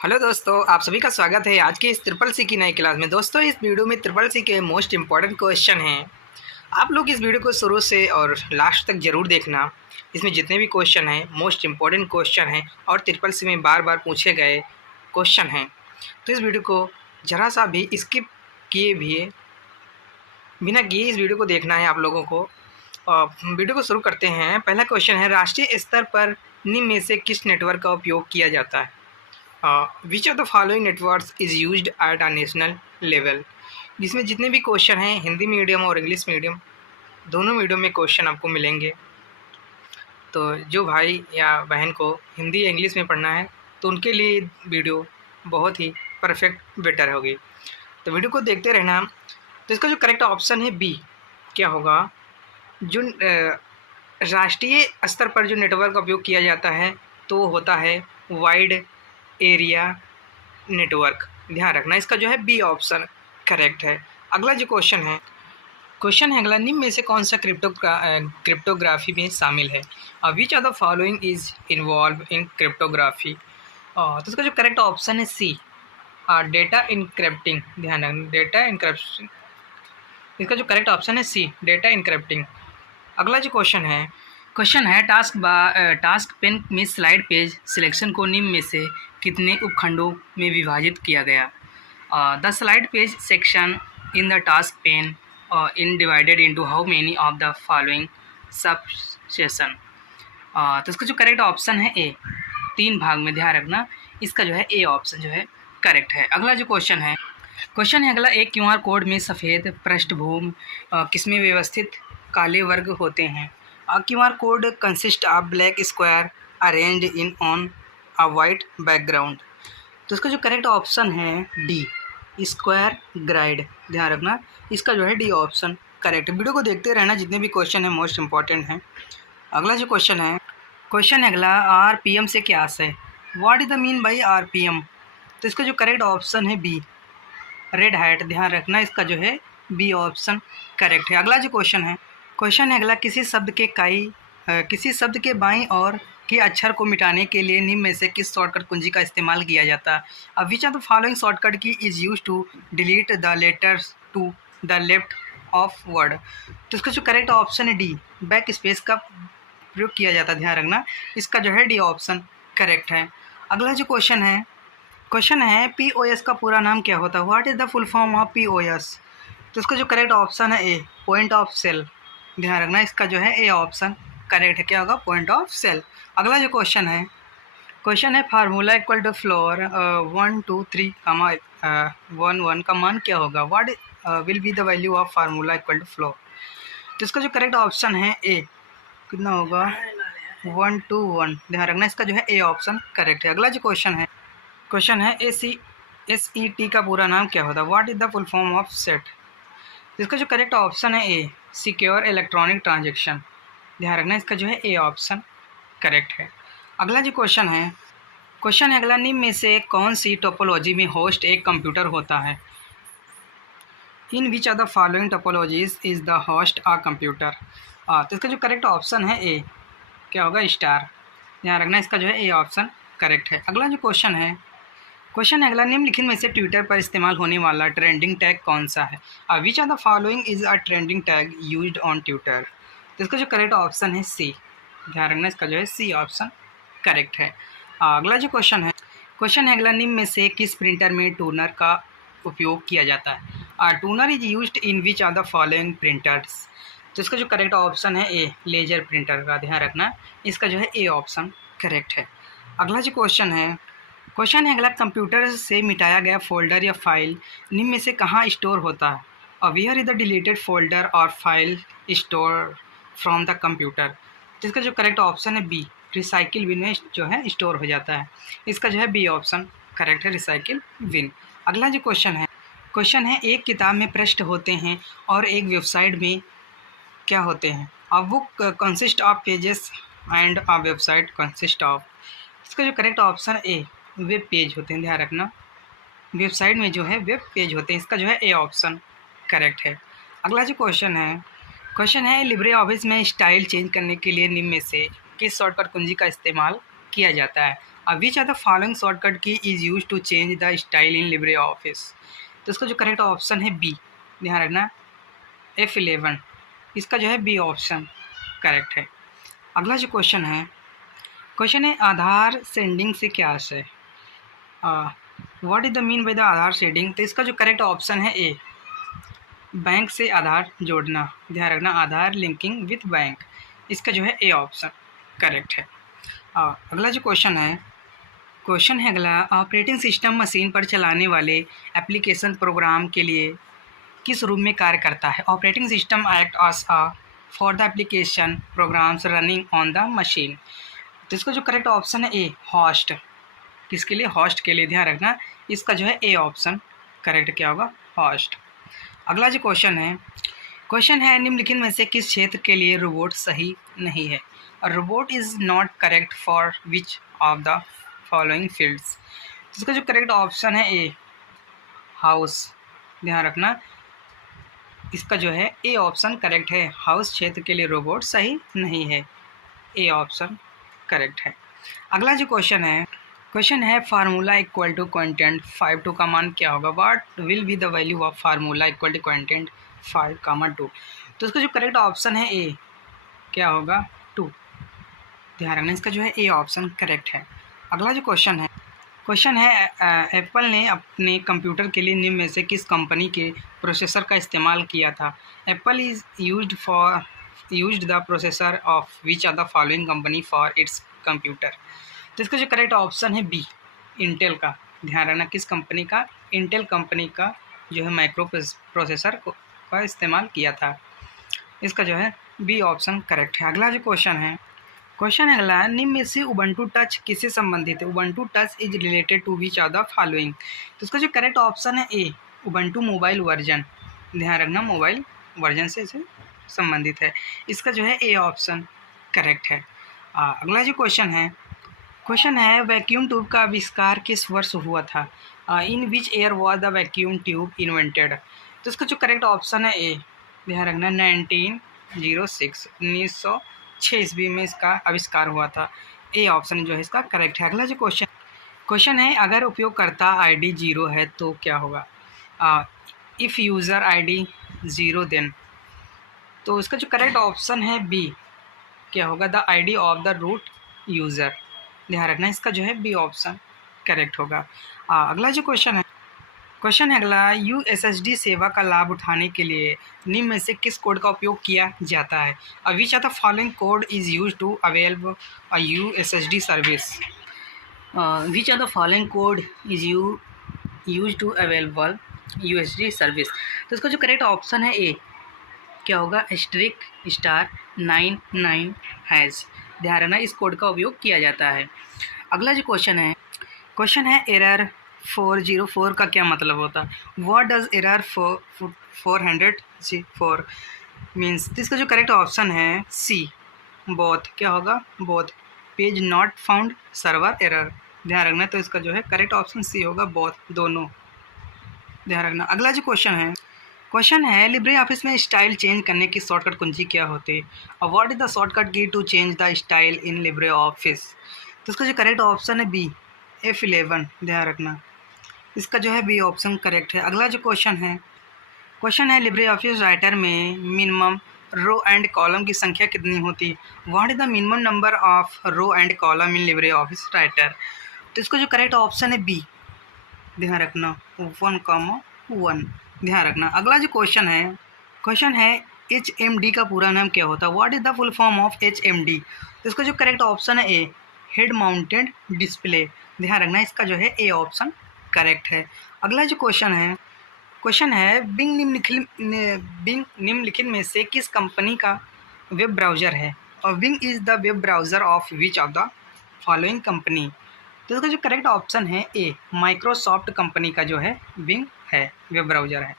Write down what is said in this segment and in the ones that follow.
Hello दोस्तों, आप सभी का स्वागत है आज की इस ट्रिपल सी की नई क्लास में। दोस्तों, इस वीडियो में ट्रिपल सी के मोस्ट इम्पॉर्टेंट क्वेश्चन हैं। आप लोग इस वीडियो को शुरू से और लास्ट तक ज़रूर देखना। इसमें जितने भी क्वेश्चन हैं मोस्ट इम्पॉर्टेंट क्वेश्चन हैं और ट्रिपल सी में बार बार पूछे गए क्वेश्चन हैं। तो इस वीडियो को ज़रा सा भी स्किप किए भी बिना किए इस वीडियो को देखना है आप लोगों को। वीडियो को शुरू करते हैं। पहला क्वेश्चन है, राष्ट्रीय स्तर पर निम्न में से किस नेटवर्क का उपयोग किया जाता है? Which of the following networks is used at a national level. जिसमें जितने भी क्वेश्चन हैं हिंदी मीडियम और इंग्लिश मीडियम दोनों मीडियम में क्वेश्चन आपको मिलेंगे। तो जो भाई या बहन को हिंदी या इंग्लिश में पढ़ना है तो उनके लिए वीडियो बहुत ही परफेक्ट बेटर होगी। तो वीडियो को देखते रहना। तो इसका जो करेक्ट ऑप्शन है बी क्या होगा? जो राष्ट्रीय स्तर पर जो नेटवर्क का उपयोग किया जाता है तो वो होता है वाइड एरिया नेटवर्क। ध्यान रखना, इसका जो है बी ऑप्शन करेक्ट है। अगला जो क्वेश्चन है अगला, निम्न में से कौन सा क्रिप्टोग्राफी में शामिल है? Which of the following is involve in cryptography? तो इसका जो करेक्ट ऑप्शन है सी, डेटा इनक्रिप्टिंग। ध्यान रखना, डेटा इनक्रिप्शन। इसका जो करेक्ट ऑप्शन है सी, डेटा इनक्रिप्टिंग। अगला जो क्वेश्चन है टास्क पेन में स्लाइड पेज सिलेक्शन को निम्न में से कितने उपखंडों में विभाजित किया गया? The slide page section in the task pain in divided into how many of the following सब सेशन? तो इसका जो करेक्ट ऑप्शन है ए, 3 भाग में। ध्यान रखना, इसका जो है ए ऑप्शन जो है करेक्ट है। अगला जो क्वेश्चन है अगला, एक क्यूआर कोड में सफ़ेद पृष्ठभूमि किसमें व्यवस्थित काले वर्ग होते हैं? QR code consist of black square arranged in on a white background. तो इसका जो करेक्ट ऑप्शन है डी, स्क्वायर ग्राइड। ध्यान रखना, इसका जो है डी ऑप्शन करेक्ट है। वीडियो को देखते रहना, जितने भी क्वेश्चन हैं मोस्ट इंपॉर्टेंट हैं। अगला जो क्वेश्चन है अगला, आरपीएम से क्या है? What is the mean by RPM? तो इसका जो करेक्ट ऑप्शन है बी, रेड हैट। ध्यान रखना, इसका जो है बी ऑप्शन करेक्ट है। अगला जो क्वेश्चन है अगला, किसी शब्द के बाईं ओर के अक्षर को मिटाने के लिए निम्न में से किस शॉर्टकट कुंजी का इस्तेमाल किया जाता है? Which of the following shortcut key is use to delete the letters to the left of word? तो इसका जो करेक्ट ऑप्शन है डी, बैक स्पेस का प्रयोग किया जाता है। ध्यान रखना, इसका जो है डी ऑप्शन करेक्ट है। अगला जो क्वेश्चन है पीओएस का पूरा नाम क्या होता है? What is the full form of POS? तो इसका जो करेक्ट ऑप्शन है ए, पॉइंट ऑफ सेल। ध्यान रखना, इसका जो है ए ऑप्शन करेक्ट है। क्या होगा? Point of sale. अगला जो क्वेश्चन है फार्मूला इक्वल टू फ्लोर 1 2 3 1 1 का मान क्या होगा? What will be the value of formula equal to floor? तो इसका जो करेक्ट ऑप्शन है ए, कितना होगा? 1 2 1। ध्यान रखना, इसका जो है ए ऑप्शन करेक्ट है। अगला जो क्वेश्चन है SET का पूरा नाम क्या होता है? What is the full form of set? इसका जो करेक्ट ऑप्शन है ए, सिक्योर इलेक्ट्रॉनिक ट्रांजेक्शन। ध्यान रखना, इसका जो है ए ऑप्शन करेक्ट है। अगला जो क्वेश्चन है अगला, निम्न में से कौन सी टोपोलॉजी में होस्ट एक कंप्यूटर होता है? In which of the following topologies is the host a computer? तो इसका जो करेक्ट ऑप्शन है ए, क्या होगा? स्टार। ध्यान रखना, इसका जो है ए ऑप्शन करेक्ट है। अगला जो क्वेश्चन है अगला, निम्नलिखित में से ट्विटर पर इस्तेमाल होने वाला ट्रेंडिंग टैग कौन सा है? Which of the following is a trending tag used on Twitter? तो इसका जो करेक्ट ऑप्शन है सी। ध्यान रखना, इसका जो है सी ऑप्शन करेक्ट है। अगला जो क्वेश्चन है अगला, निम्न में से किस प्रिंटर में टूनर का उपयोग किया जाता है? Tuner is used in which of the following printers? तो इसका जो करेक्ट ऑप्शन है ए, लेजर प्रिंटर का। ध्यान रखना, इसका जो है ए ऑप्शन करेक्ट है। अगला जो क्वेश्चन है अगला, कंप्यूटर से मिटाया गया फोल्डर या फाइल निम्न में से कहाँ स्टोर होता है? और where is the deleted folder और file store from the computer? तो इसका जो करेक्ट ऑप्शन है बी, रिसाइकिल बिन में जो है स्टोर हो जाता है। इसका जो है बी ऑप्शन करेक्ट है, रिसाइकिल बिन। अगला जो क्वेश्चन है एक किताब में पृष्ठ होते हैं और एक वेबसाइट में क्या होते हैं? A book consist of pages and a website consist of? इसका जो correct option A, web page होते हैं। ध्यान रखना, वेबसाइट में जो है वेब पेज होते हैं। इसका जो है ए ऑप्शन करेक्ट है। अगला जो क्वेश्चन है लिब्रे ऑफिस में स्टाइल चेंज करने के लिए निम्न में से किस शॉर्टकट कुंजी का इस्तेमाल किया जाता है? Which are the following shortcut key is use to change the style in Libre office. तो इसका जो करेक्ट ऑप्शन है बी, ध्यान रखना F11, इसका जो है बी ऑप्शन करेक्ट है। अगला जो क्वेश्चन है आधार सेंडिंग से क्या आशय। What is the mean by the Aadhaar sending. तो इसका जो करेक्ट ऑप्शन है ए, बैंक से आधार जोड़ना, ध्यान रखना आधार लिंकिंग विथ बैंक, इसका जो है ए ऑप्शन करेक्ट है। अगला जो क्वेश्चन है अगला, ऑपरेटिंग सिस्टम मशीन पर चलाने वाले एप्लीकेशन प्रोग्राम के लिए किस रूप में कार्य करता है। Operating system act as for the application programs running on the machine. तो इसका जो करेक्ट ऑप्शन है ए, होस्ट, किसके लिए, होस्ट के लिए, ध्यान रखना इसका जो है ए ऑप्शन करेक्ट क्या होगा, होस्ट। अगला जो क्वेश्चन है निम्नलिखित में से किस क्षेत्र के लिए रोबोट सही नहीं है। Robot is not correct for which of the following fields. इसका जो करेक्ट ऑप्शन है ए, हाउस, ध्यान रखना इसका जो है ए ऑप्शन करेक्ट है। हाउस क्षेत्र के लिए रोबोट सही नहीं है, ए ऑप्शन करेक्ट है। अगला जो क्वेश्चन है फार्मूला इक्वल टू क्वांटेंट 5 का मान क्या होगा। What will be the value of formula equal to quotient 5, 2। तो इसका जो करेक्ट ऑप्शन है ए, क्या होगा 2, ध्यान रखना इसका जो है ए ऑप्शन करेक्ट है। अगला जो क्वेश्चन है एप्पल ने अपने कंप्यूटर के लिए निम्न में से किस कंपनी के प्रोसेसर का इस्तेमाल किया था। Apple is used the processor of which are the following company for its computer. तो इसका जो करेक्ट ऑप्शन है बी, इंटेल का, ध्यान रखना किस कंपनी का, इंटेल कंपनी का जो है माइक्रो प्रोसेसर का इस्तेमाल किया था, इसका जो है बी ऑप्शन करेक्ट है। अगला जो क्वेश्चन है अगला, निम्न में से उबंटू टच किससे संबंधित है। Ubuntu touch is related to which are the following. तो इसका जो करेक्ट ऑप्शन है ए, उबंटू मोबाइल वर्जन, ध्यान रखना मोबाइल वर्जन से संबंधित है, इसका जो है ए ऑप्शन करेक्ट है। अगला जो क्वेश्चन है वैक्यूम ट्यूब का आविष्कार किस वर्ष हुआ था। In which year was the vacuum tube invented. तो इसका जो करेक्ट ऑप्शन है ए, ध्यान रखना 1906 ईस्वी में इसका आविष्कार हुआ था, ए ऑप्शन जो है इसका करेक्ट है। अगला जो क्वेश्चन है अगर उपयोगकर्ता आईडी 0 है तो क्या होगा। If user ID 0 then. तो इसका जो करेक्ट ऑप्शन है बी, क्या होगा the ID of the root user, ध्यान रखना इसका जो है बी ऑप्शन करेक्ट होगा। अगला जो क्वेश्चन है अगला, यूएसएसडी सेवा का लाभ उठाने के लिए निम्न में से किस कोड का उपयोग किया जाता है। Which are the following code is use to avail a USSD service. Which are the following code is use to available USSD service. तो इसका जो करेक्ट ऑप्शन है ए, क्या होगा *999#, ध्यान रखना इस कोड का उपयोग किया जाता है। अगला जो क्वेश्चन है एरर 404 का क्या मतलब होता है। What does error 404 means. तो इसका जो करेक्ट ऑप्शन है सी, बोथ, क्या होगा both, page not found server error, ध्यान रखना तो इसका जो है करेक्ट ऑप्शन सी होगा, बोथ, दोनों, ध्यान रखना। अगला जो क्वेश्चन है लिब्रे ऑफिस में स्टाइल चेंज करने की शॉर्टकट कुंजी क्या होती है। और what is the shortcut key to change the style in Libre office. तो इसका जो करेक्ट ऑप्शन है बी, F11, ध्यान रखना इसका जो है बी ऑप्शन करेक्ट है। अगला जो क्वेश्चन है लिब्रे ऑफिस राइटर में मिनिमम रो एंड कॉलम की संख्या कितनी होती है। What is the minimum number of row and column in Libre office writer. तो इसका जो करेक्ट ऑप्शन है बी, ध्यान रखना 1,1, ध्यान रखना। अगला जो क्वेश्चन है HMD का पूरा नाम क्या होता है। What is the full form of HMD। तो इसका जो करेक्ट ऑप्शन है ए, हेड माउंटेड डिस्प्ले, ध्यान रखना इसका जो है ए ऑप्शन करेक्ट है। अगला जो क्वेश्चन है बिंग निम्नलिखित में से किस कंपनी का वेब ब्राउज़र है। और Bing is the web browser of which of the following company. तो इसका जो करेक्ट ऑप्शन है ए, माइक्रोसॉफ्ट कंपनी का जो है बिंग है, वेब ब्राउज़र है,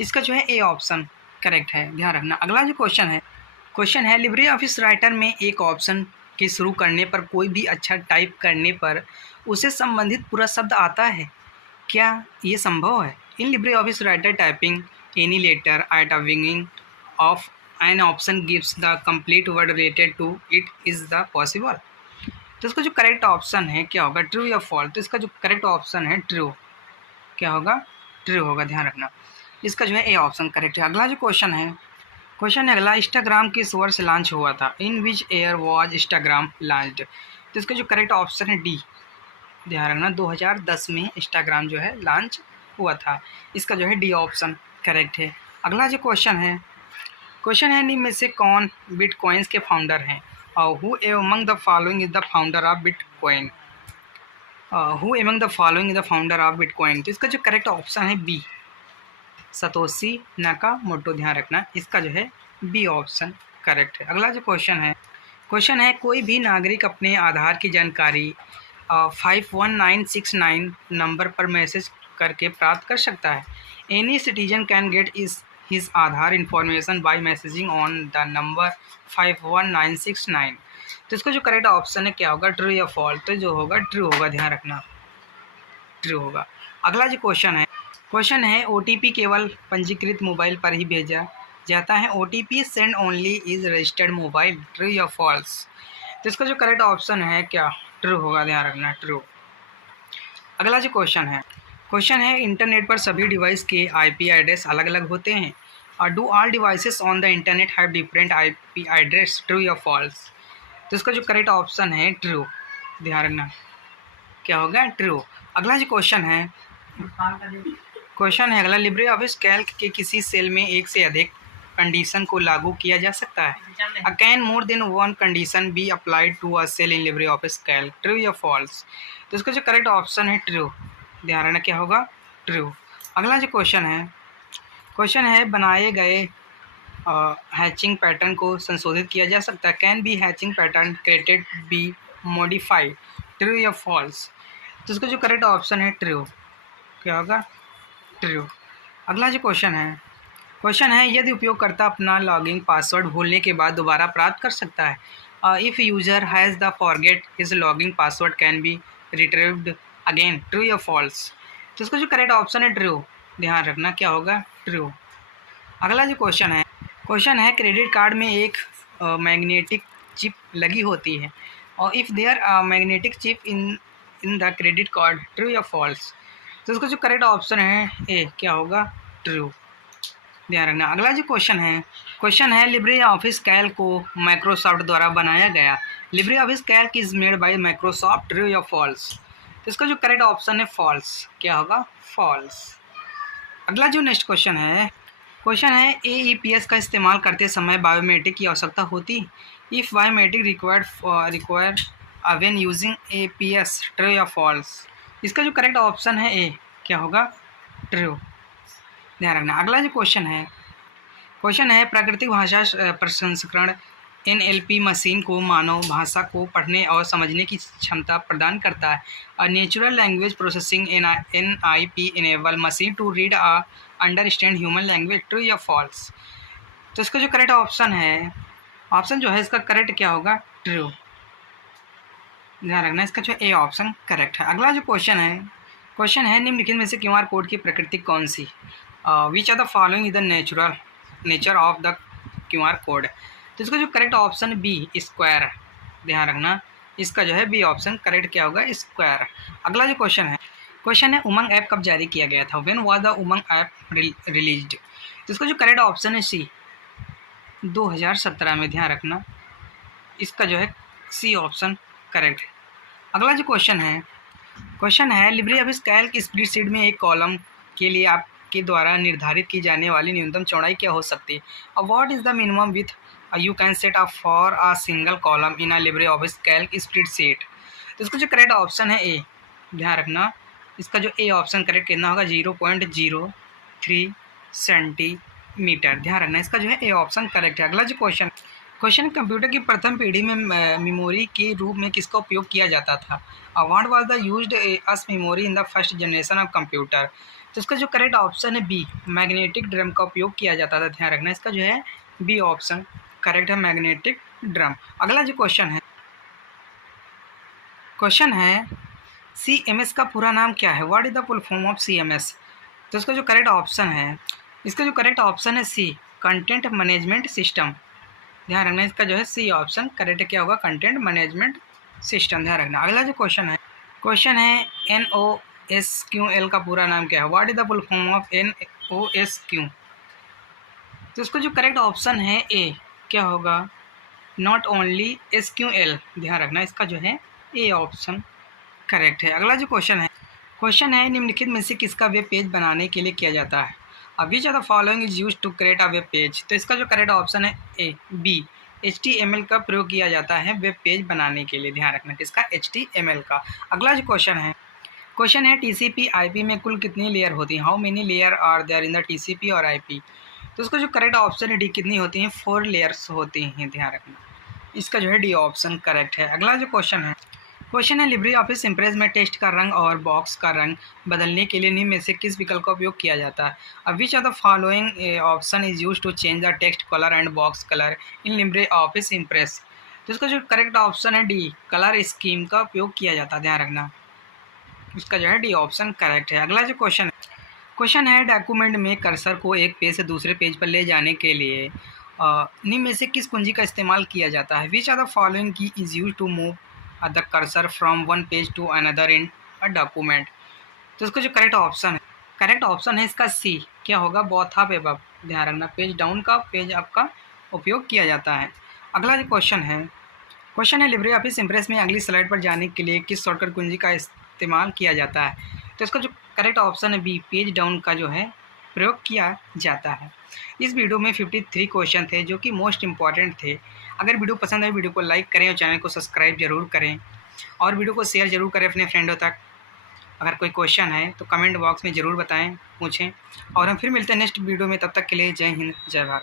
इसका जो है ए ऑप्शन करेक्ट है, ध्यान रखना। अगला जो क्वेश्चन है लिब्रे ऑफिस राइटर में एक ऑप्शन के शुरू करने पर कोई भी अक्षर टाइप करने पर उसे संबंधित पूरा शब्द आता है, क्या ये संभव है। In Libre office writer typing any letter at a beginning of an option gives the complete word related to it, is the possible. तो तो इसका जो करेक्ट ऑप्शन है क्या होगा, ट्रू या फॉल्स। तो इसका जो करेक्ट ऑप्शन है ट्रू, क्या होगा, ट्रू होगा, ध्यान रखना। इसका जो है ए ऑप्शन करेक्ट है। अगला जो क्वेश्चन है अगला, इंस्टाग्राम किस वर्ष लॉन्च हुआ था, in which year was Instagram launched. तो इसका जो करेक्ट ऑप्शन है डी, ध्यान रखना, 2010 में इंस्टाग्राम जो है लॉन्च हुआ था। इसका जो है डी ऑप्शन करेक्ट है। अगला जो क्वेश्चन है निम्न में से कौन बिटकॉइंस के फाउंडर हैं, who among the following is the founder of bitcoin, who among the following is the founder of bitcoin. तो इसका जो करेक्ट ऑप्शन है बी, सतोशी नाकामोटो, ध्यान रखना, इसका जो है बी ऑप्शन करेक्ट है। अगला जो क्वेश्चन है कोई भी नागरिक अपने आधार की जानकारी 51969 नंबर पर मैसेज करके प्राप्त कर सकता है। Any citizen can get his Aadhaar information bye messaging on the number 51969। तो इसका जो करेक्ट ऑप्शन है क्या होगा, ट्रू या फॉल्स। तो जो होगा ट्रू होगा, ध्यान रखना, ट्रू होगा। अगला जो क्वेश्चन है OTP केवल पंजीकृत मोबाइल पर ही भेजा जाता है, OTP send only is registered mobile, true या फॉल्स। तो इसका जो करेक्ट ऑप्शन है क्या, ट्रू होगा, ध्यान रखना, ट्रू। अगला जो क्वेश्चन है इंटरनेट पर सभी डिवाइस के IP एड्रेस अलग अलग होते हैं, और do all devices on the internet have different IP address, true या फॉल्स। तो इसका जो करेक्ट ऑप्शन है ट्रू, ध्यान रखना, क्या होगा, ट्रू। अगला जो क्वेश्चन है अगला, लिब्रे ऑफिस कैल्क के किसी सेल में एक से अधिक कंडीशन को लागू किया जा सकता है। Can more than one condition be applied to a cell in Libre office calc, true या फॉल्स। तो इसका जो करेक्ट ऑप्शन है ट्रू, ध्यान रखना, क्या होगा, ट्रू। अगला जो क्वेश्चन है बनाए गए हैचिंग पैटर्न को संशोधित किया जा सकता है। Can be hatching pattern created be modified, true या फॉल्स। तो इसका जो करेक्ट ऑप्शन है ट्रू, क्या होगा, ट्रू। अगला जो क्वेश्चन है यदि उपयोगकर्ता अपना लॉगिन पासवर्ड भूलने के बाद दोबारा प्राप्त कर सकता है। If user has the forget his login password can be retrieved again, true या फॉल्स। तो इसका जो करेक्ट ऑप्शन है ट्रू, ध्यान रखना, क्या होगा, ट्रू। अगला जो क्वेश्चन है क्रेडिट कार्ड में एक मैग्नेटिक चिप लगी होती है, और if there magnetic chip in the credit card, true या फॉल्स। तो इसका जो करेक्ट ऑप्शन है ए, क्या होगा, ट्रू, ध्यान रखना। अगला जो क्वेश्चन है लिब्रे ऑफिस कैल्क को माइक्रोसॉफ्ट द्वारा बनाया गया। Libre office Calc is made by Microsoft, true या फॉल्स। तो इसका जो करेक्ट ऑप्शन है फॉल्स, क्या होगा, फॉल्स। अगला जो नेक्स्ट क्वेश्चन है AEPS का इस्तेमाल करते समय बायोमेट्रिक की आवश्यकता होती। If biometric require when using APS, true या फॉल्स। इसका जो करेक्ट ऑप्शन है ए, क्या होगा, ट्रू, ध्यान रखना। अगला जो क्वेश्चन है प्राकृतिक भाषा प्रसंस्करण NLP मशीन को मानव भाषा को पढ़ने और समझने की क्षमता प्रदान करता है। और natural language processing NIP enable machine to read understand human language, true या फॉल्स। तो इसका जो करेक्ट ऑप्शन जो है इसका करेक्ट क्या होगा, ट्रू, ध्यान रखना, इसका जो ए ऑप्शन करेक्ट है। अगला जो क्वेश्चन है निम्नलिखित में से QR कोड की प्रकृति कौन सी, which are the following is the nature of the QR code. तो इसका जो करेक्ट ऑप्शन बी, स्क्वायर, ध्यान रखना, इसका जो है बी ऑप्शन करेक्ट क्या होगा, स्क्वायर। अगला जो क्वेश्चन है उमंग ऐप कब जारी किया गया था, when was the Umang app released. तो इसका जो करेक्ट ऑप्शन है सी, 2017 में, ध्यान रखना, इसका जो है सी ऑप्शन करेक्ट है। अगला जो क्वेश्चन है लिब्रे ऑफिस कैल्क स्प्रेडशीट में एक कॉलम के लिए आपके द्वारा निर्धारित की जाने वाली न्यूनतम चौड़ाई क्या हो सकती है। What is the minimum with you can set up for a single column in a Libre office Calc spreadsheet. तो इसका जो करेक्ट ऑप्शन है ए, ध्यान रखना, इसका जो ए ऑप्शन करेक्ट कितना होगा, 0.03 सेंटीमीटर, ध्यान रखना, इसका जो है ए ऑप्शन करेक्ट है। अगला जो क्वेश्चन कंप्यूटर की प्रथम पीढ़ी में मेमोरी के रूप में किसका उपयोग किया जाता था। What was the used as memory in the first generation of computer. तो इसका जो करेक्ट ऑप्शन है बी, मैग्नेटिक ड्रम का उपयोग किया जाता था, ध्यान रखना, इसका जो है बी ऑप्शन करेक्ट है, मैग्नेटिक ड्रम। अगला जो क्वेश्चन है CMS का पूरा नाम क्या है, what is the full form of CMS। तो इसका जो करेक्ट ऑप्शन है सी, कंटेंट मैनेजमेंट सिस्टम, ध्यान रखना, इसका जो है सी ऑप्शन करेक्ट क्या होगा, कंटेंट मैनेजमेंट सिस्टम, ध्यान रखना। अगला जो क्वेश्चन है NOSQL का पूरा नाम क्या है? What is the full form of NOSQ? तो इसका जो करेक्ट ऑप्शन है ए, क्या होगा? नॉट ओनली SQL, ध्यान रखना, इसका जो है ए ऑप्शन करेक्ट है। अगला जो क्वेश्चन है निम्नलिखित में से किसका वेब पेज बनाने के लिए किया जाता है? अब which are the following is use to create a web page? तो इसका जो करेक्ट ऑप्शन है ए, बी, HTML का प्रयोग किया जाता है वेब पेज बनाने के लिए, ध्यान रखना, किसका? HTML का। अगला जो क्वेश्चन है TCP IP में कुल कितनी लेयर होती हैं? How many layer are there in the TCP और IP? तो इसका जो करेक्ट ऑप्शन है डी, कितनी होती हैं? 4 लेयर्स होती हैं, ध्यान रखना, इसका जो है डी ऑप्शन करेक्ट है। अगला जो क्वेश्चन है लिब्रे ऑफिस इम्प्रेस में टेक्स्ट का रंग और बॉक्स का रंग बदलने के लिए निम्न में से किस विकल्प का उपयोग किया जाता है? अब which are the following option is use to change the text colour and box colour in Libre office impress? तो इसका जो करेक्ट ऑप्शन है डी, कलर स्कीम का उपयोग किया जाता है, ध्यान रखना, इसका जो है डी ऑप्शन करेक्ट है। अगला जो क्वेश्चन है डॉक्यूमेंट में कर्सर को एक पेज से दूसरे पेज पर ले जाने के लिए निम्न में से किस कुंजी का इस्तेमाल किया जाता है? Which are the following key is use to move the cursor from one page to another in a document? तो इसका जो करेक्ट ऑप्शन है इसका सी, क्या होगा? बोथ ऑफ अबव, ध्यान रखना, पेज डाउन का पेज अप का उपयोग किया जाता है। अगला जो क्वेश्चन है लिब्रे ऑफिस इम्प्रेस में अगली स्लाइड पर जाने के लिए किस शॉर्टकट कुंजी का इस्तेमाल किया जाता है? तो इसका जो करेक्ट ऑप्शन है बी, पेज डाउन का जो है प्रयोग किया जाता है। इस वीडियो में 53 क्वेश्चन थे जो कि मोस्ट इंपॉर्टेंट थे। अगर वीडियो पसंद आए वीडियो को लाइक करें और चैनल को सब्सक्राइब जरूर करें और वीडियो को शेयर जरूर करें अपने फ्रेंडों तक। अगर कोई क्वेश्चन है तो कमेंट बॉक्स में ज़रूर बताएं, पूछें, और हम फिर मिलते हैं नेक्स्ट वीडियो में। तब तक के लिए जय हिंद, जय भारत।